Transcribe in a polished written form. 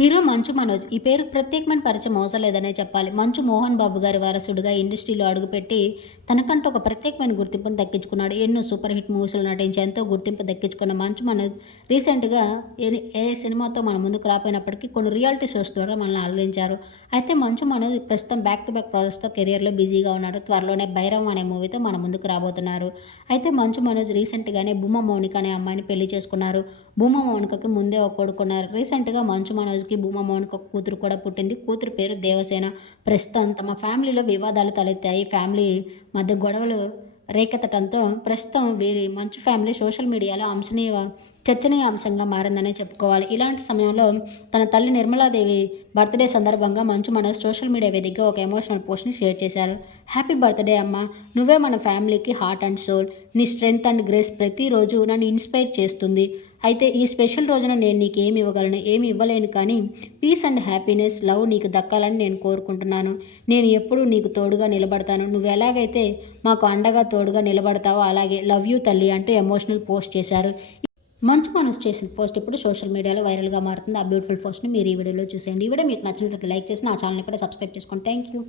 Hero Manchu Manoj. ఈ పేరుకు ప్రత్యేకమైన పరిచయం అవసరం లేదనే చెప్పాలి. మంచు మోహన్ బాబు గారి వారసుడిగా ఇండస్ట్రీలో అడుగుపెట్టి తనకంటూ ఒక ప్రత్యేకమైన గుర్తింపును దక్కించుకున్నాడు. ఎన్నో సూపర్ హిట్ మూవీస్‌లో నటించి ఎంతో గుర్తింపు దక్కించుకున్న మంచు మనోజ్ రీసెంట్‌గా ఏ సినిమాతో మన ముందుకు రాపోయినప్పటికీ కొన్ని రియాలిటీ షోస్ ద్వారా మనల్ని అలరించారు. అయితే మంచు మనోజ్ ప్రస్తుతం బ్యాక్ టు బ్యాక్ ప్రాజెక్ట్స్‌తో కెరియర్‌లో బిజీగా ఉన్నాడు. త్వరలోనే 'బైరవం' అనే మూవీతో మన ముందుకు రాబోతున్నారు. అయితే మంచు మనోజ్ రీసెంట్‌గానే భూమా మౌనిక అనే అమ్మాయిని పెళ్లి చేసుకున్నారు. భూమా మౌనికకి ముందే ఒక కొడుకున్నారు. రీసెంట్‌గా మంచు మనోజ్‌కి భూమా మౌనిక ఒక కూతురు కూడా పుట్టింది. కూతురు పేరు దేవసేన. ప్రస్తుతం తమ ఫ్యామిలీలో వివాదాలు తలెత్తాయి. ఫ్యామిలీ మధ్య గొడవలు రేకెత్తడంతో ప్రస్తుతం వీరి మంచు ఫ్యామిలీ సోషల్ మీడియాలో చర్చనీయాంశంగా మారిందనే చెప్పుకోవాలి. ఇలాంటి సమయంలో తన తల్లి నిర్మలాదేవి బర్త్‌డే సందర్భంగా మంచు మనోజ్ సోషల్ మీడియా వేదికగా ఒక ఎమోషనల్ పోస్ట్‌ని షేర్ చేశారు. హ్యాపీ బర్త్‌డే అమ్మా! నువ్వే మన ఫ్యామిలీకి హార్ట్ అండ్ సోల్. నీ స్ట్రెంగ్త్ అండ్ గ్రేస్ ప్రతిరోజు నన్ను ఇన్‌స్పైర్ చేస్తుంది. అయితే ఈ స్పెషల్ రోజున నేను నీకు ఏమి ఇవ్వగలను? ఏమి ఇవ్వలేను, కానీ పీస్ అండ్ హ్యాపీనెస్, లవ్ నీకు దక్కాలని నేను కోరుకుంటున్నాను. నేను ఎప్పుడూ నీకు తోడుగా నిలబడతాను. నువ్వు ఎలాగైతే మాకు అండగా తోడుగా నిలబడతావో అలాగే. లవ్ యూ తల్లి అంటూ ఎమోషనల్ పోస్ట్ చేశారు. మంచు మనోజ్ చేసిన పోస్ట్ ఇప్పుడు సోషల్ మీడియాలో వైరల్‌గా మారుతుంది. ఆ బ్యూటిఫుల్ పోస్ట్‌ని మీరు ఈ వీడియోలో చూసేయండి. ఈ వీడియో మీకు నచ్చినట్లయితే లైక్ చేసి నా ఛానల్‌ని కూడా సబ్స్క్రైబ్ చేసుకోండి. Thank you.